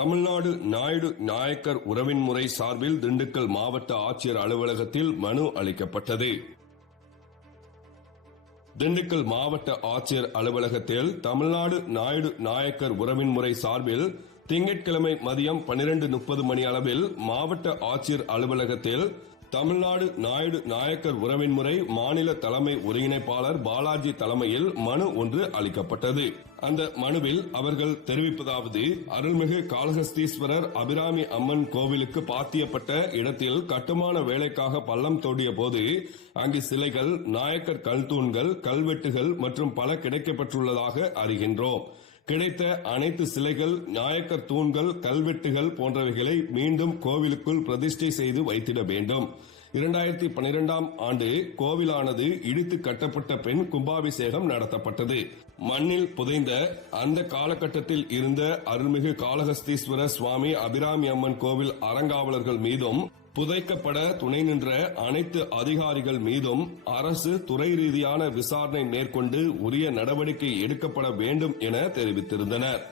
தமிழ்நாடு நாயுடு நாயக்கர் உறவின் முறை சார்பில் திண்டுக்கல் மாவட்ட ஆட்சியர் அலுவலகத்தில் மனு அளிக்கப்பட்டது. திண்டுக்கல் மாவட்ட ஆட்சியர் அலுவலகத்தில் தமிழ்நாடு நாயுடு நாயக்கர் உறவின் முறை சார்பில் திங்கட்கிழமை மதியம் பனிரெண்டு முப்பது மணி அளவில் மாவட்ட ஆட்சியர் அலுவலகத்தில் தமிழ்நாடு நாயுடு நாயக்கர் உறவின் முறை மாநில தலைமை ஒருங்கிணைப்பாளர் பாலாஜி தலைமையில் மனு ஒன்று அளிக்கப்பட்டது. அந்த மனுவில் அவர்கள் தெரிவிப்பதாவது அருள்மிகு காளஹஸ்தீஸ்வரர் அபிராமி அம்மன் கோவிலுக்கு பாத்தியப்பட்ட இடத்தில் கட்டுமான வேலைக்காக பள்ளம் தோண்டிய போது அங்கு சிலைகள் நாயக்கர் கல்தூண்கள் கல்வெட்டுகள் மற்றும் பல கிடைக்கப்பட்டுள்ளதாக அறிகின்றோம். கிடைத்த அனைத்து சிலைகள் நாயக்கர் தூண்கள் கல்வெட்டுகள் போன்றவைகளை மீண்டும் கோவிலுக்குள் பிரதிஷ்டை செய்து வைத்திட வேண்டும். இரண்டாயிரத்தி பனிரெண்டாம் ஆண்டு கோவிலானது இடித்து கட்டப்பட்ட பெண் கும்பாபிஷேகம் நடத்தப்பட்டது. மண்ணில் புதைந்த அந்த காலகட்டத்தில் இருந்த அருள்மிகு காளஹஸ்தீஸ்வர சுவாமி அபிராமி அம்மன் கோவில் அறங்காவலர்கள் மீதும் புதைக்கப்பட துணை நின்ற அனைத்து அதிகாரிகள் மீதும் அரசு துறை ரீதியான விசாரணை மேற்கொண்டு உரிய நடவடிக்கை எடுக்கப்பட வேண்டும் என தெரிவித்திருந்தனர்.